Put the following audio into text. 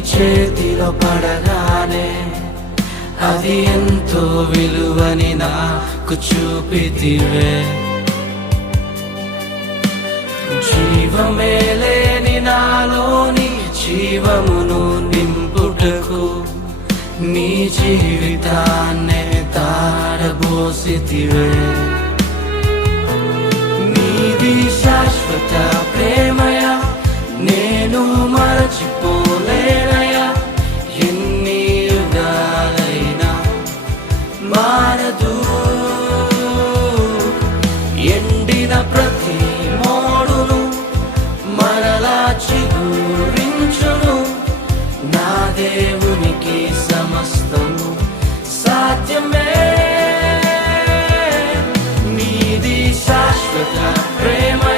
చేతిలో పడగానే అది ఎంతో విలువని నాకు చూపితివే. జీవమే లేని నాలోని జీవమును నింపుటకు నీ జీవితాన్నే తారబోసితివే. నీది శాశ్వత ప్రేమయ నేను మరచిపోలేనయా. ఎన్ని యుగాలైనా మారదు. ఎండిన ప్రతి మోడును మరలా చిగురించును. నా దేవునికి సమస్తము సాధ్యమే. నీది శాశ్వత ప్రేమ